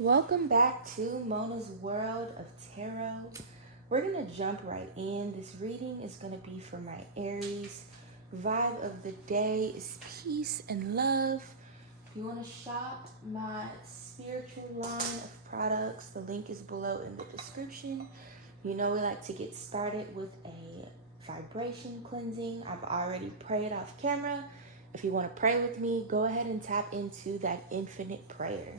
Welcome back to Mona's World of Tarot. We're going to jump right in. This reading is going to be for my Aries. Vibe of the day is peace and love. If you want to shop my spiritual line of products, the link is below in the description. You know we like to get started with a vibration cleansing. I've already prayed off camera. If you want to pray with me, go ahead and tap into that infinite prayer.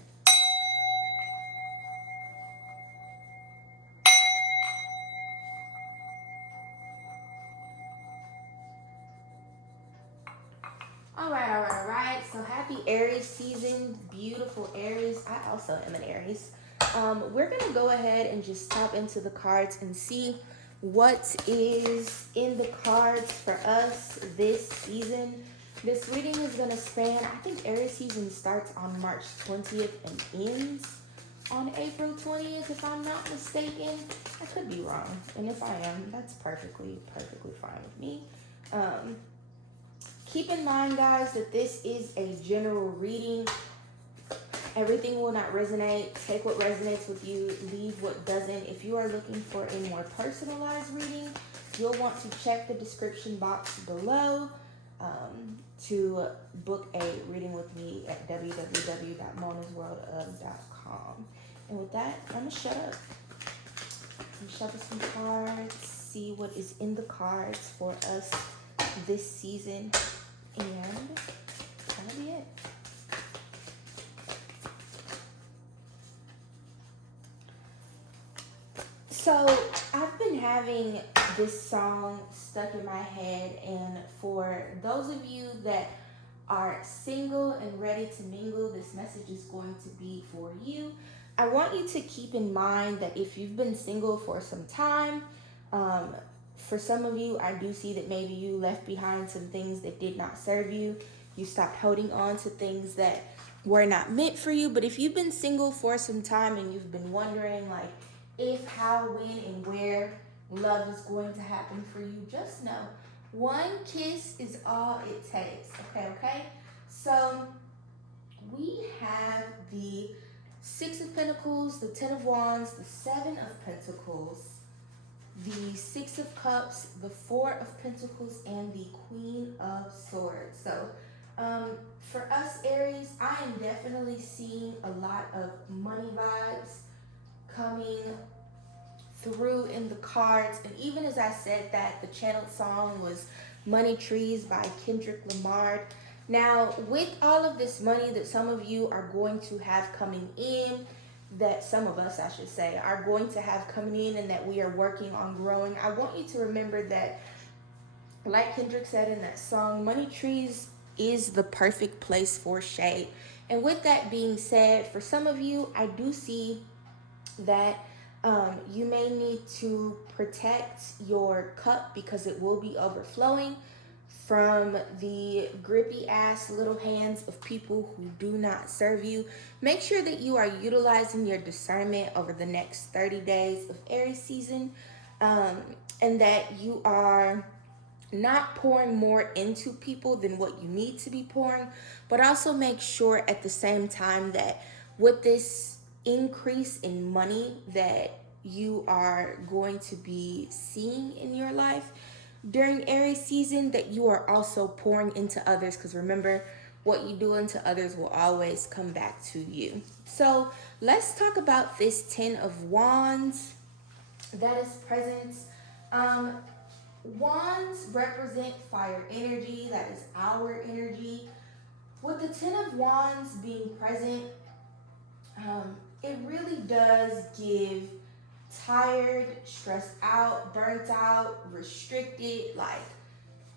All right. So happy Aries season, beautiful Aries. I also am an Aries. We're gonna go ahead and just tap into the cards and see what is in the cards for us this season. This reading is gonna span, I think Aries season starts on March 20th and ends on April 20th, if I'm not mistaken. I could be wrong, and if I am, that's perfectly fine with me. Keep in mind, guys, that this is a general reading. Everything will not resonate. Take what resonates with you, leave what doesn't. If you are looking for a more personalized reading, you'll want to check the description box below to book a reading with me at www.monasworldof.com. And with that, I'm going to shut up. I'm going to shuffle some cards, see what is in the cards for us this season. And that'll be it. So I've been having this song stuck in my head, and for those of you that are single and ready to mingle, this message is going to be for you. I want you to keep in mind that if you've been single for some time, for some of you, I do see that maybe you left behind some things that did not serve you. You stopped holding on to things that were not meant for you. But if you've been single for some time and you've been wondering, like, if, how, when, and where love is going to happen for you, just know one kiss is all it takes. Okay? So we have the Six of Pentacles, the Ten of Wands, the Seven of Pentacles, the Six of Cups, the Four of Pentacles, and the Queen of Swords. So for us Aries, I am definitely seeing a lot of money vibes coming through in the cards. And even as I said that, the channeled song was Money Trees by Kendrick Lamar. Now, with all of this money that some of you are going to have coming in, that some of us, I should say, are going to have coming in, and that we are working on growing, I want you to remember that, like Kendrick said in that song, money trees is the perfect place for shade. And with that being said, for some of you, I do see that you may need to protect your cup because it will be overflowing from the grippy ass little hands of people who do not serve you. Make sure that you are utilizing your discernment over the next 30 days of Aries season, and that you are not pouring more into people than what you need to be pouring, but also make sure at the same time that with this increase in money that you are going to be seeing in your life during Aries season, that you are also pouring into others, because remember, what you do unto others will always come back to you. So let's talk about this Ten of Wands that is present. Wands represent fire energy, that is our energy. With the Ten of Wands being present, it really does give tired, stressed out, burnt out, restricted, like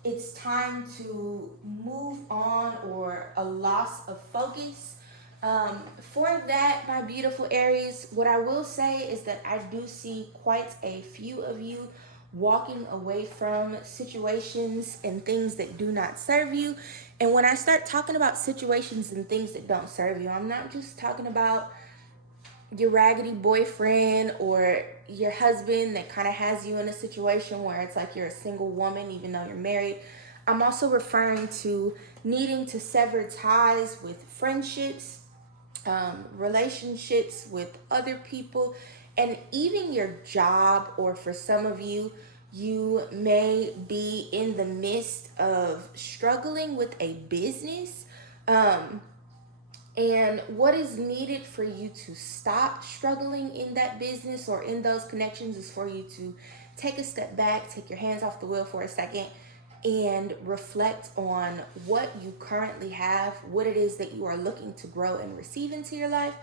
it's time to move on, or a loss of focus. For that, my beautiful Aries, what I will say is that I do see quite a few of you walking away from situations and things that do not serve you. And when I start talking about situations and things that don't serve you, I'm not just talking about your raggedy boyfriend or your husband that kind of has you in a situation where it's like you're a single woman even though you're married. I'm also referring to needing to sever ties with friendships relationships with other people, and even your job. Or for some of you, you may be in the midst of struggling with a business. Um, and what is needed for you to stop struggling in that business or in those connections is for you to take a step back, take your hands off the wheel for a second, and reflect on what you currently have, what it is that you are looking to grow and receive into your life,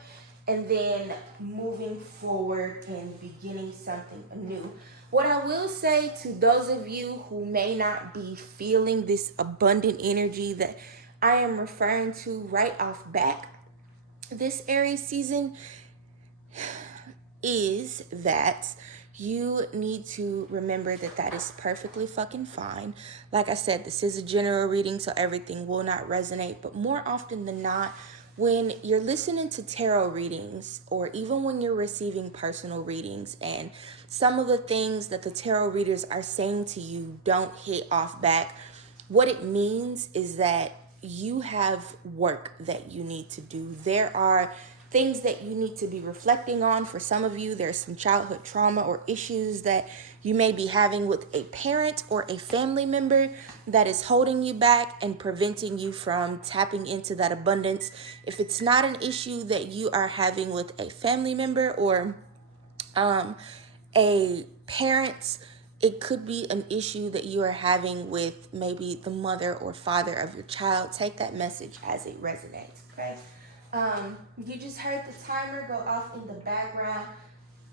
and then moving forward and beginning something anew. What I will say to those of you who may not be feeling this abundant energy that I am referring to right off back this Aries season is that you need to remember that that is perfectly fucking fine. Like I said, this is a general reading, so everything will not resonate. But more often than not, when you're listening to tarot readings, or even when you're receiving personal readings, and some of the things that the tarot readers are saying to you don't hit off back, what it means is that you have work that you need to do. There are things that you need to be reflecting on. For some of you, there's some childhood trauma or issues that you may be having with a parent or a family member that is holding you back and preventing you from tapping into that abundance. If it's not an issue that you are having with a family member or a parent, it could be an issue that you are having with maybe the mother or father of your child. Take that message as it resonates, okay? You just heard the timer go off in the background.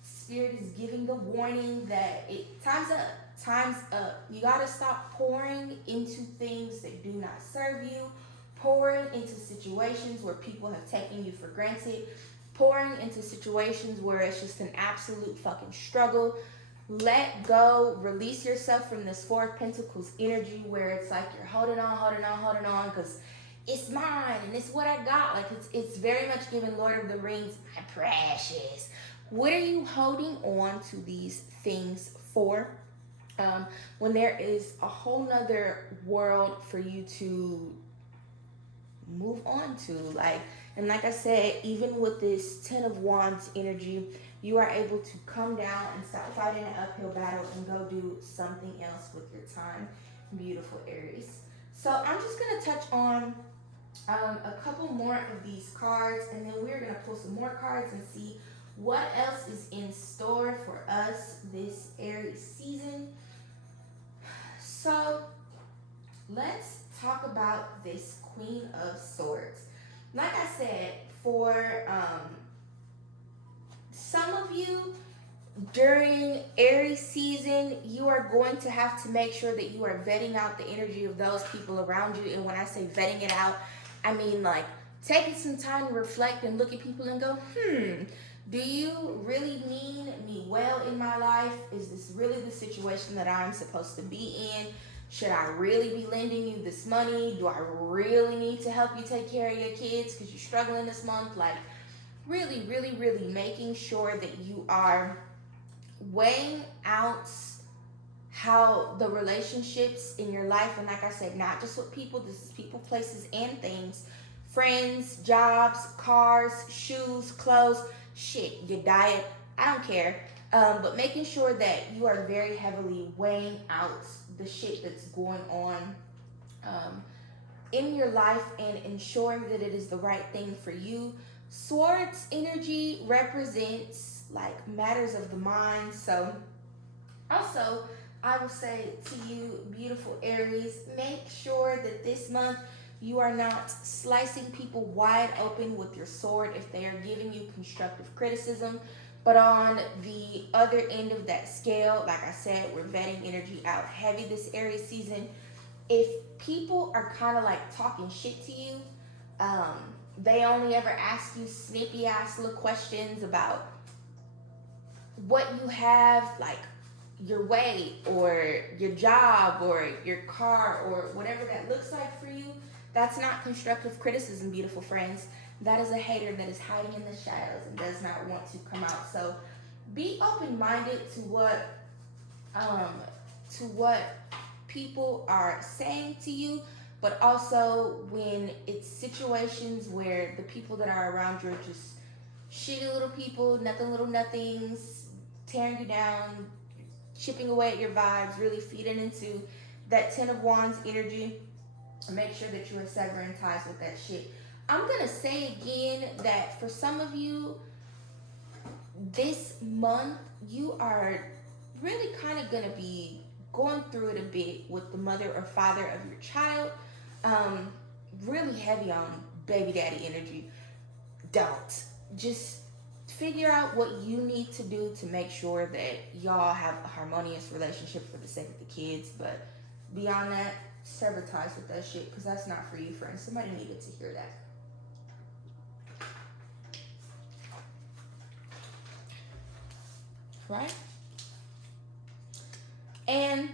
Spirit is giving the warning that time's up. Time's up. You gotta stop pouring into things that do not serve you, pouring into situations where people have taken you for granted, pouring into situations where it's just an absolute fucking struggle. Let go, release yourself from this Four of Pentacles energy where it's like you're holding on, because it's mine and it's what I got. Like it's very much giving Lord of the Rings, my precious. What are you holding on to these things for? When there is a whole nother world for you to move on to, and like I said, even with this 10 of Wands energy, you are able to come down and stop fighting an uphill battle and go do something else with your time. Beautiful Aries. So I'm just going to touch on a couple more of these cards, and then we're going to pull some more cards and see what else is in store for us this Aries season. So let's talk about this Queen of Swords. Like I said, for some of you during Aries season, you are going to have to make sure that you are vetting out the energy of those people around you. And when I say vetting it out, I mean like taking some time to reflect and look at people and go, do you really mean me well in my life? Is this really the situation that I'm supposed to be in? Should I really be lending you this money? Do I really need to help you take care of your kids because you're struggling this month? Like really, really, really making sure that you are weighing out how the relationships in your life, and like I said, not just with people, this is people, places, and things, friends, jobs, cars, shoes, clothes, shit, your diet, I don't care. But making sure that you are very heavily weighing out the shit that's going on in your life and ensuring that it is the right thing for you. Swords energy represents like matters of the mind. So also, I will say to you, beautiful Aries, make sure that this month you are not slicing people wide open with your sword if they are giving you constructive criticism. But on the other end of that scale, like I said, we're vetting energy out heavy this Aries season. If people are kind of like talking shit to you, they only ever ask you snippy ass little questions about what you have, like your weight or your job or your car or whatever that looks like for you, that's not constructive criticism, beautiful friends. That is a hater that is hiding in the shadows and does not want to come out. So be open-minded to what people are saying to you, but also when it's situations where the people that are around you are just shitty little people, nothing little nothings, tearing you down, chipping away at your vibes, really feeding into that Ten of Wands energy. Make sure that you are severing ties with that shit. I'm gonna say again that for some of you, this month you are really kind of gonna be going through it a bit with the mother or father of your child. Um, Really heavy on baby daddy energy. Don't. Just figure out what you need to do to make sure that y'all have a harmonious relationship for the sake of the kids. But beyond that, sever ties with that shit because that's not for you, friends. Somebody needed to hear that. Right? And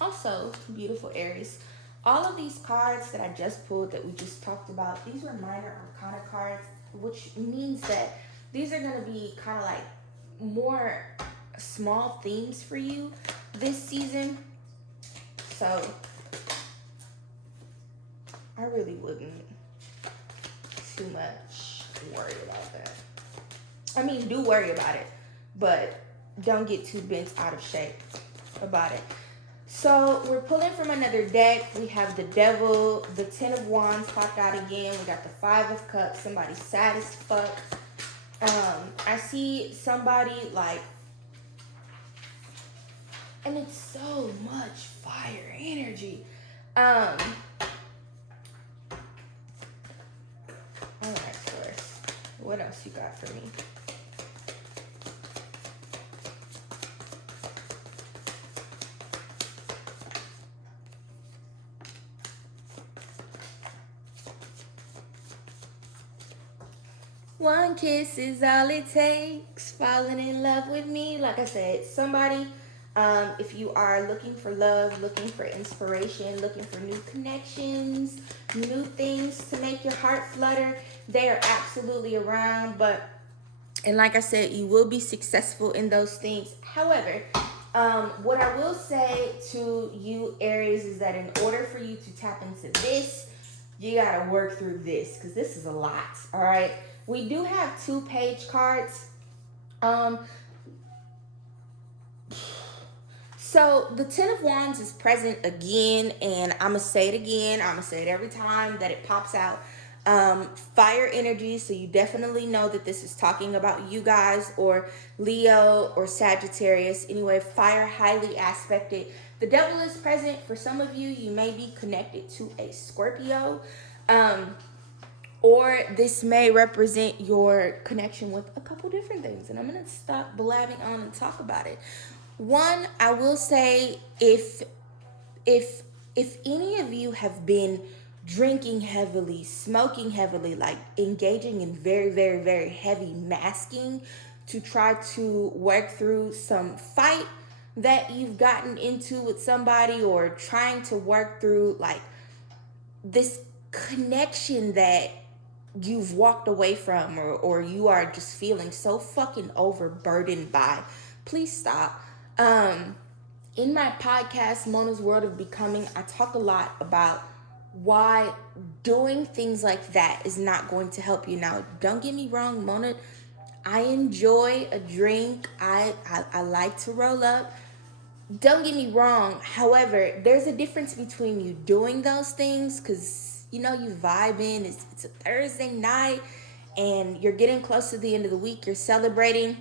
also, beautiful Aries, all of these cards that I just pulled that we just talked about, these were minor arcana cards, which means that these are going to be kind of like more small themes for you this season. So I really wouldn't too much worry about that. I mean, do worry about it, but don't get too bent out of shape about it. So we're pulling from another deck. We have the Devil, the Ten of Wands popped out again. We got the Five of Cups. Somebody's sad as fuck. I see somebody like, and it's so much fire energy. All right, Taurus. What else you got for me? One kiss is all it takes. Falling in love with me. Like I said, somebody, if you are looking for love, looking for inspiration, looking for new connections, new things to make your heart flutter, they are absolutely around. And like I said, you will be successful in those things. However, what I will say to you, Aries, is that in order for you to tap into this, you got to work through this because this is a lot, all right? We do have 2-page cards. So the Ten of Wands is present again, and I'm going to say it again. I'm going to say it every time that it pops out. Fire energy, so you definitely know that this is talking about you guys or Leo or Sagittarius. Anyway, fire highly aspected. The Devil is present. For some of you, you may be connected to a Scorpio. Or this may represent your connection with a couple different things. And I'm going to stop blabbing on and talk about it. One, I will say if any of you have been drinking heavily, smoking heavily, like engaging in very, very, very heavy masking to try to work through some fight that you've gotten into with somebody, or trying to work through like this connection that you've walked away from, or you are just feeling so fucking overburdened by, please stop. In my podcast, Mona's World of Becoming, I talk a lot about why doing things like that is not going to help you. Now, don't get me wrong, Mona, I enjoy a drink. I like to roll up. Don't get me wrong. However, there's a difference between you doing those things because, you know, you vibing. It's a Thursday night and you're getting close to the end of the week. You're celebrating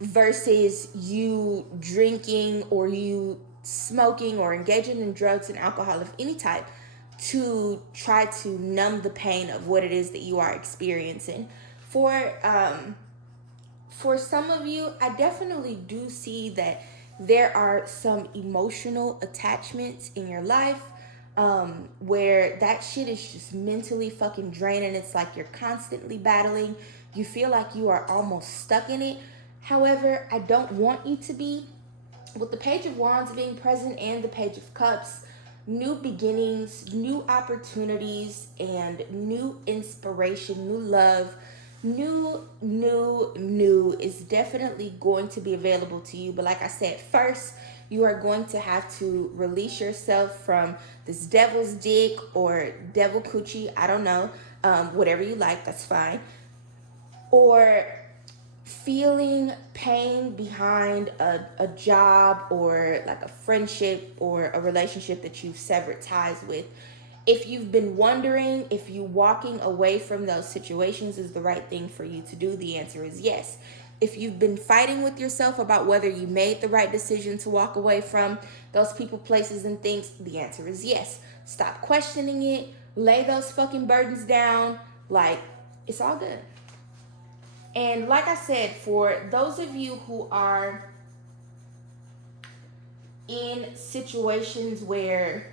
versus you drinking or you smoking or engaging in drugs and alcohol of any type to try to numb the pain of what it is that you are experiencing. For some of you, I definitely do see that there are some emotional attachments in your life where that shit is just mentally fucking draining. It's like you're constantly battling. You feel like you are almost stuck in it. However, I don't want you to be. With the Page of Wands being present and the Page of Cups, new beginnings, new opportunities, and new inspiration, new love, new is definitely going to be available to you. But like I said, first, You are going to have to release yourself from this devil's dick or devil coochie. I don't know. Whatever you like, that's fine. Or feeling pain behind a job or like a friendship or a relationship that you've severed ties with. If you've been wondering if you walking away from those situations is the right thing for you to do, the answer is yes. If you've been fighting with yourself about whether you made the right decision to walk away from those people, places, and things, the answer is yes. Stop questioning it. Lay those fucking burdens down. Like, it's all good. And like I said, for those of you who are in situations where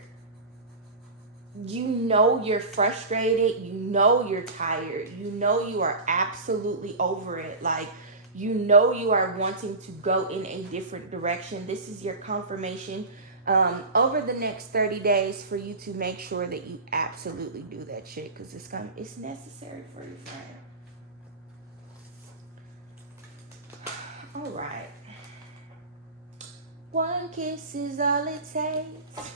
you know you're frustrated, you know you're tired, you know you are absolutely over it, like you know you are wanting to go in a different direction, this is your confirmation over the next 30 days for you to make sure that you absolutely do that shit, because it's necessary for your friend. All right. One kiss is all it takes.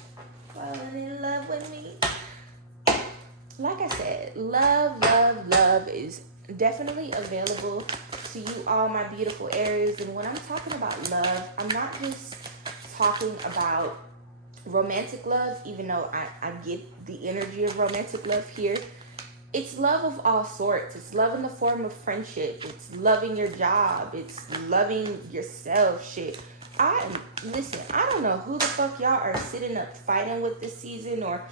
Falling in love with me. Like I said, love is definitely available to you all, my beautiful Aries. And when I'm talking about love, I'm not just talking about romantic love, even though I get the energy of romantic love here. It's love of all sorts. It's love in the form of friendship. It's loving your job. It's loving yourself. Shit. Listen, I don't know who the fuck y'all are sitting up fighting with this season, or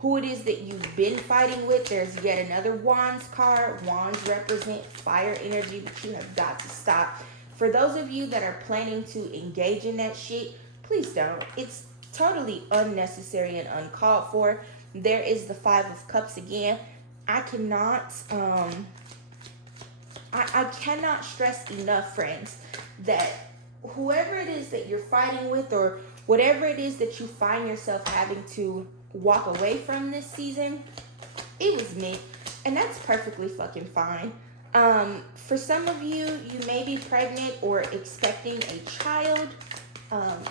who it is that you've been fighting with. There's yet another Wands card. Wands represent fire energy, but you have got to stop. For those of you that are planning to engage in that shit, please don't. It's totally unnecessary and uncalled for. There is the Five of Cups again. I cannot stress enough, friends, that whoever it is that you're fighting with, or whatever it is that you find yourself having to walk away from this season, it was meant, and that's perfectly fucking fine. For some of you, you may be pregnant or expecting a child.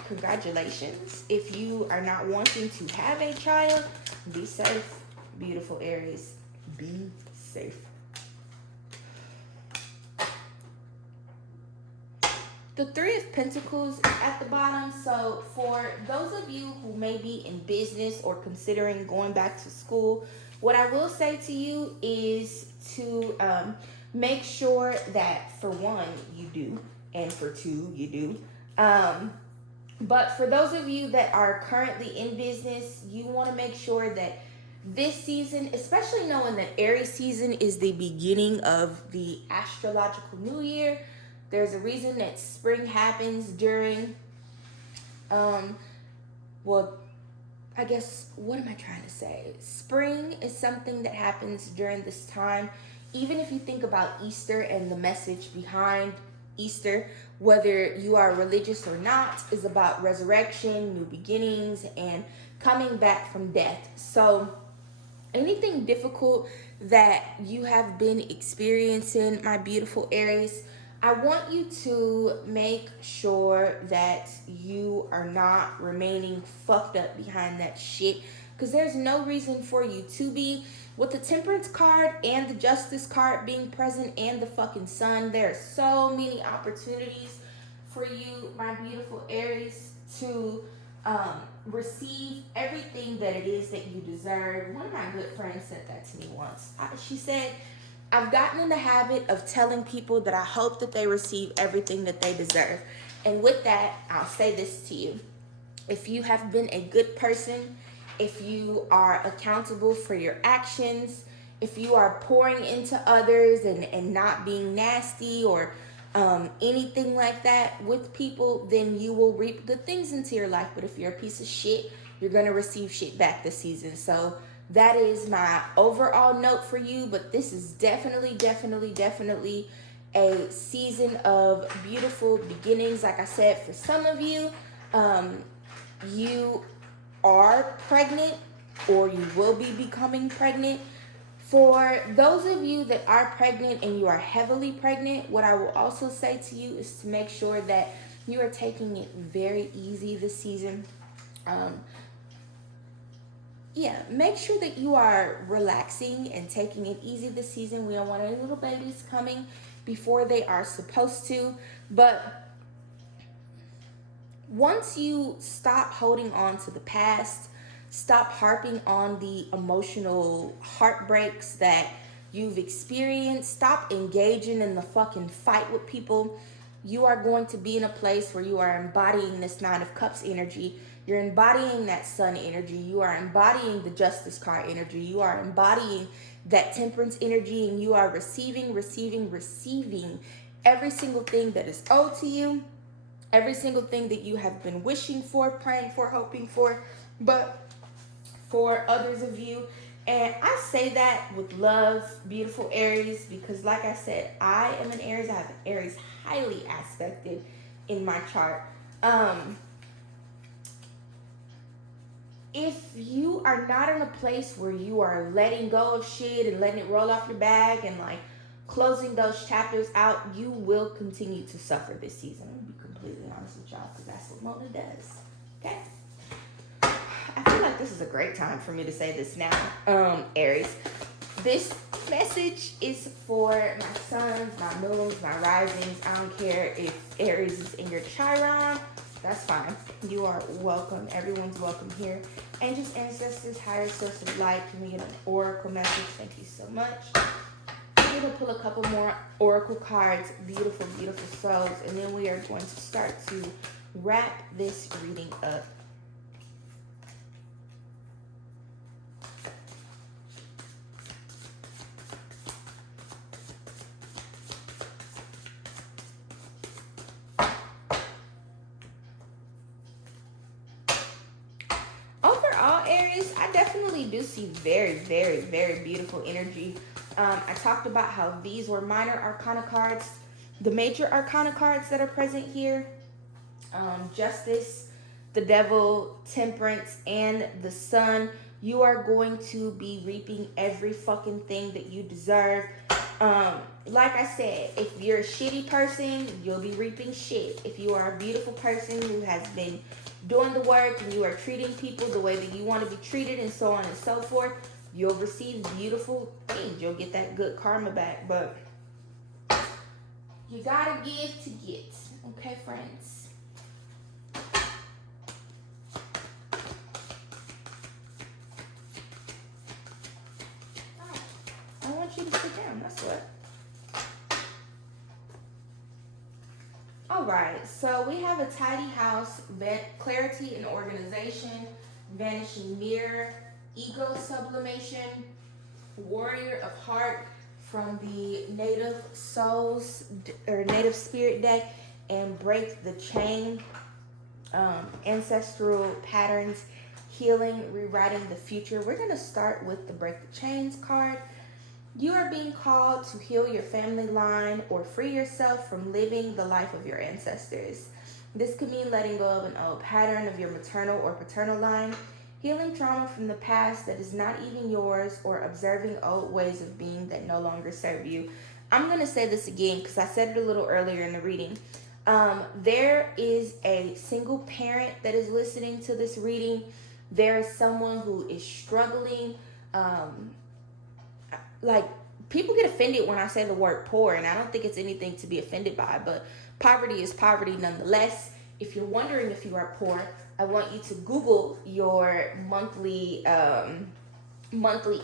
Congratulations. If you are not wanting to have a child, be safe, beautiful Aries. Be safe. The Three of Pentacles is at the bottom. So for those of you who may be in business or considering going back to school, what I will say to you is to make sure that for one, you do, and for two, you do. But for those of you that are currently in business, you want to make sure that this season, especially knowing that Aries season is the beginning of the astrological new year, there's a reason that spring happens during, well, I guess, what am I trying to say? Spring is something that happens during this time. Even if you think about Easter and the message behind Easter, whether you are religious or not, is about resurrection, new beginnings, and coming back from death. So anything difficult that you have been experiencing, my beautiful Aries, I want you to make sure that you are not remaining fucked up behind that shit, because there's no reason for you to be. With the Temperance card and the Justice card being present and the fucking Sun, there are so many opportunities for you, my beautiful Aries, to receive everything that it is that you deserve. One of my good friends said that to me once. She said, I've gotten in the habit of telling people that I hope that they receive everything that they deserve. And with that, I'll say this to you. If you have been a good person, if you are accountable for your actions, if you are pouring into others and not being nasty or anything like that with people, then you will reap good things into your life. But if you're a piece of shit, you're going to receive shit back this season. So that is my overall note for you. But this is definitely a season of beautiful beginnings. Like I said, for some of you, you are pregnant or you will be becoming pregnant. For those of you that are pregnant and you are heavily pregnant, what I will also say to you is to make sure that You are taking it very easy this season. Um, yeah, make sure that you are relaxing and taking it easy this season. We don't want any little babies coming before they are supposed to. But once you stop holding on to the past, stop harping on the emotional heartbreaks that you've experienced, stop engaging in the fucking fight with people, you are going to be in a place where you are embodying this Nine of Cups energy. You're embodying that Sun energy. You are embodying the Justice card energy. You are embodying that Temperance energy, and you are receiving, receiving, receiving every single thing that is owed to you, every single thing that you have been wishing for, praying for, hoping for, but for others of you. And I say that with love, beautiful Aries, because like I said, I am an Aries. I have an Aries highly aspected in my chart. If you are not in a place where you are letting go of shit and letting it roll off your back and like closing those chapters out, you will continue to suffer this season. I'm gonna be completely honest with y'all, because that's what Mona does. Okay? I feel like this is a great time for me to say this now, Aries. This message is for my suns, my moons, my risings. I don't care if Aries is in your Chiron. That's fine. You are welcome. Everyone's welcome here. Angels, ancestors, higher source of light. Can we get an oracle message? Thank you so much. I'm going to pull a couple more oracle cards. Beautiful, beautiful souls. And then we are going to start to wrap this reading up. Overall, Aries, I definitely do see very, very, very beautiful energy. I talked about how these were minor arcana cards. The major arcana cards that are present here, Justice, the Devil, Temperance, and the Sun. You are going to be reaping every fucking thing that you deserve. Like I said, if you're a shitty person, you'll be reaping shit. If you are a beautiful person who has been doing the work and you are treating people the way that you want to be treated and so on and so forth, you'll receive beautiful things. You'll get that good karma back. But you gotta give to get. Okay, friends? I want you to sit down. That's what. All right, so we have a tidy house, clarity and organization, vanishing mirror, ego sublimation, warrior of heart from the native souls or native spirit deck, and break the chain, ancestral patterns, healing, rewriting the future. We're going to start with the break the chains card. You are being called to heal your family line or free yourself from living the life of your ancestors. This could mean letting go of an old pattern of your maternal or paternal line, healing trauma from the past that is not even yours, or observing old ways of being that no longer serve you. I'm going to say this again because I said it a little earlier in the reading. There is a single parent that is listening to this reading. There is someone who is struggling. Like, people get offended when I say the word poor, and I don't think it's anything to be offended by, but poverty is poverty nonetheless. If you're wondering if you are poor, I want you to Google your monthly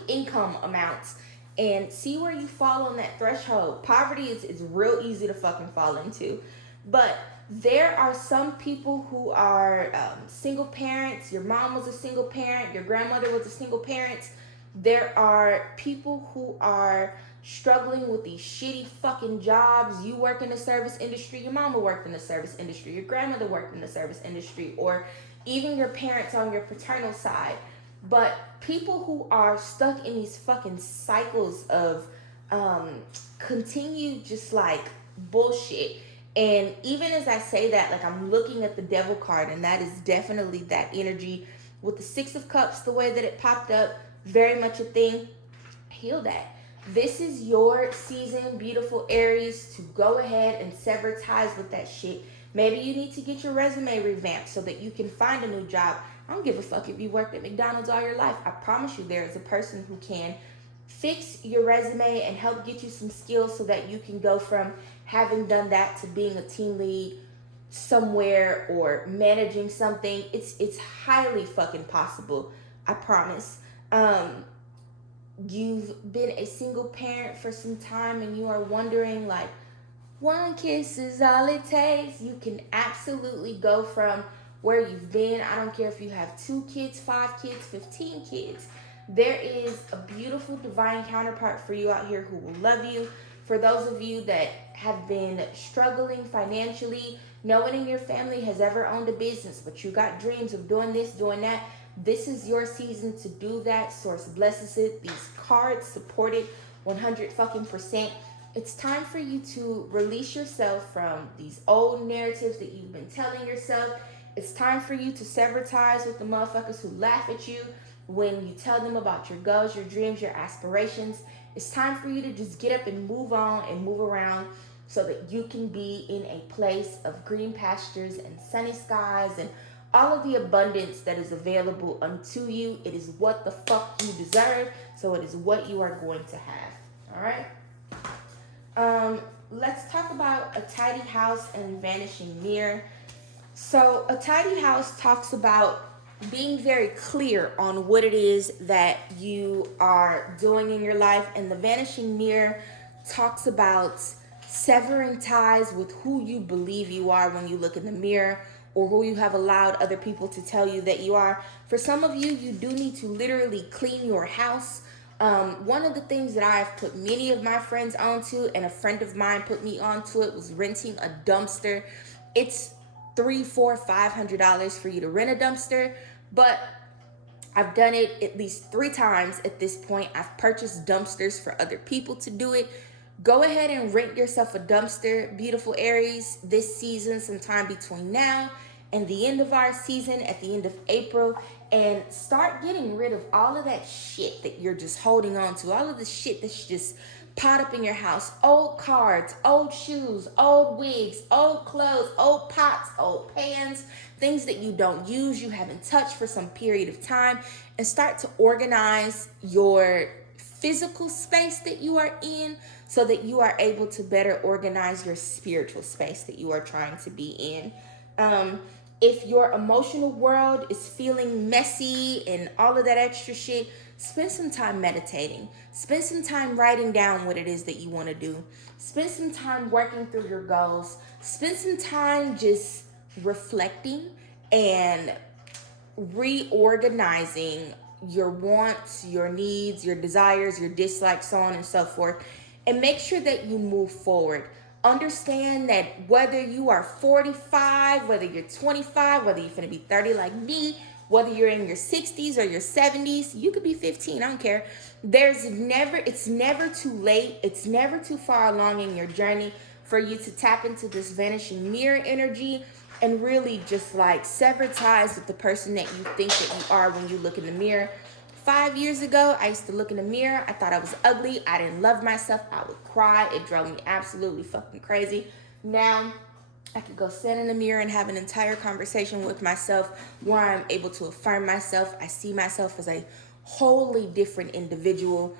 income amounts and see where you fall on that threshold. Poverty is real easy to fucking fall into. But there are some people who are single parents. Your mom was a single parent. Your grandmother was a single parent. There are people who are struggling with these shitty fucking jobs. You work in the service industry. Your mama worked in the service industry. Your grandmother worked in the service industry. Or even your parents on your paternal side. But people who are stuck in these fucking cycles of continued just like bullshit. And even as I say that, like, I'm looking at the Devil card, and that is definitely that energy. With the Six of Cups, the way that it popped up, very much a thing. Heal that. This is your season, beautiful Aries, to go ahead and sever ties with that shit. Maybe you need to get your resume revamped so that you can find a new job. I don't give a fuck if you worked at McDonald's all your life. I promise you there is a person who can fix your resume and help get you some skills so that you can go from having done that to being a team lead somewhere or managing something. It's highly fucking possible. I promise. You've been a single parent for some time and you are wondering, like, one kiss is all it takes. You can absolutely go from where you've been. I don't care if you have 2 kids, 5 kids, 15 kids. There is a beautiful divine counterpart for you out here who will love you. For those of you that have been struggling financially, no one in your family has ever owned a business, but you got dreams of doing this, doing that. This is your season to do that. Source blesses it. These cards support it 100 fucking percent. It's time for you to release yourself from these old narratives that you've been telling yourself. It's time for you to sever ties with the motherfuckers who laugh at you when you tell them about your goals, your dreams, your aspirations. It's time for you to just get up and move on and move around so that you can be in a place of green pastures and sunny skies and all of the abundance that is available unto you. It is what the fuck you deserve, so it is what you are going to have. All right? Let's talk about a tidy house and vanishing mirror. So a tidy house talks about being very clear on what it is that you are doing in your life, and the vanishing mirror talks about severing ties with who you believe you are when you look in the mirror, or who you have allowed other people to tell you that you are. For some of you, you do need to literally clean your house. One of the things that I've put many of my friends onto, and a friend of mine put me onto it, was renting a dumpster. It's $300, $400, $500 for you to rent a dumpster, but I've done it at least 3 times at this point. I've purchased dumpsters for other people to do it. Go ahead and rent yourself a dumpster, beautiful Aries, this season, sometime between now and the end of our season, at the end of April, and start getting rid of all of that shit that you're just holding on to, all of the shit that's just piled up in your house. Old cards, old shoes, old wigs, old clothes, old pots, old pans, things that you don't use, you haven't touched for some period of time, and start to organize your physical space that you are in so that you are able to better organize your spiritual space that you are trying to be in. If your emotional world is feeling messy and all of that extra shit, spend some time meditating. Spend some time writing down what it is that you want to do. Spend some time working through your goals. Spend some time just reflecting and reorganizing your wants, your needs, your desires, your dislikes, so on and so forth. And make sure that you move forward. Understand that whether you are 45, whether you're 25, whether you're going to be 30 like me, whether you're in your 60s or your 70s, you could be 15, I don't care. It's never too late. It's never too far along in your journey for you to tap into this vanishing mirror energy and really just like sever ties with the person that you think that you are when you look in the mirror. 5 years ago, I used to look in the mirror. I thought I was ugly. I didn't love myself. I would cry. It drove me absolutely fucking crazy. Now, I could go sit in the mirror and have an entire conversation with myself where I'm able to affirm myself. I see myself as a wholly different individual,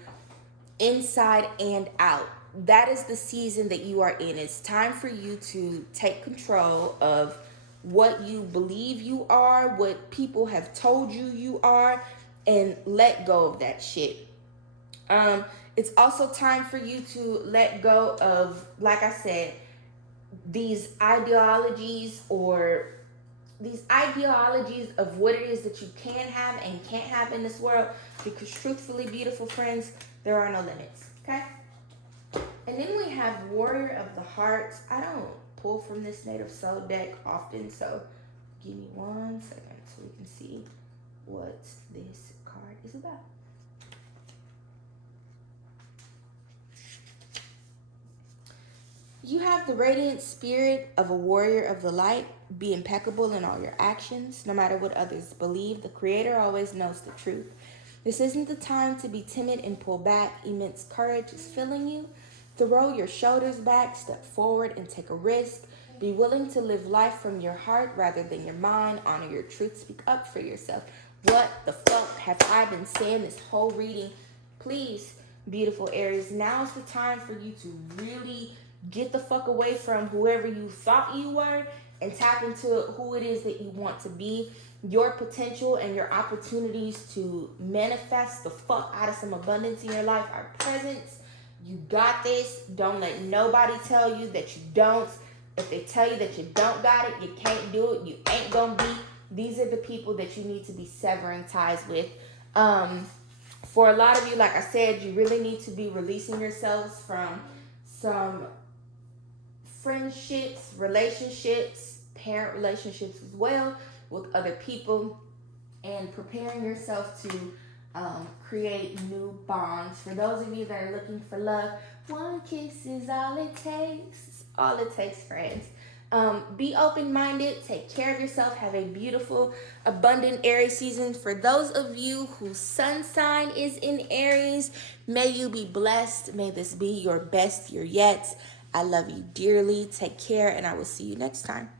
inside and out. That is the season that you are in. It's time for you to take control of what you believe you are, what people have told you you are, and let go of that shit. It's also time for you to let go of, like I said, these ideologies of what it is that you can have and can't have in this world, because truthfully, beautiful friends, there are no limits. Okay? And then we have Warrior of the Hearts. I don't pull from this Native Soul deck often, so give me 1 second so we can see what this card is about. You have the radiant spirit of a warrior of the light. Be impeccable in all your actions, no matter what others believe. The Creator always knows the truth. This isn't the time to be timid and pull back. Immense courage is filling you. Throw your shoulders back, step forward, and take a risk. Be willing to live life from your heart rather than your mind. Honor your truth. Speak up for yourself. What the fuck have I been saying this whole reading? Please, beautiful Aries, now's the time for you to really get the fuck away from whoever you thought you were and tap into who it is that you want to be. Your potential and your opportunities to manifest the fuck out of some abundance in your life are present. You got this. Don't let nobody tell you that you don't. If they tell you that you don't got it, you can't do it, you ain't gonna be. These are the people that you need to be severing ties with. For a lot of you, like I said, you really need to be releasing yourselves from some friendships, relationships, parent relationships as well with other people, and preparing yourself to create new bonds. For those of you that are looking for love, one kiss is all it takes. All it takes, friends. Be open-minded. Take care of yourself. Have a beautiful, abundant Aries season. For those of you whose sun sign is in Aries, may you be blessed. May this be your best year yet. I love you dearly. Take care, and I will see you next time.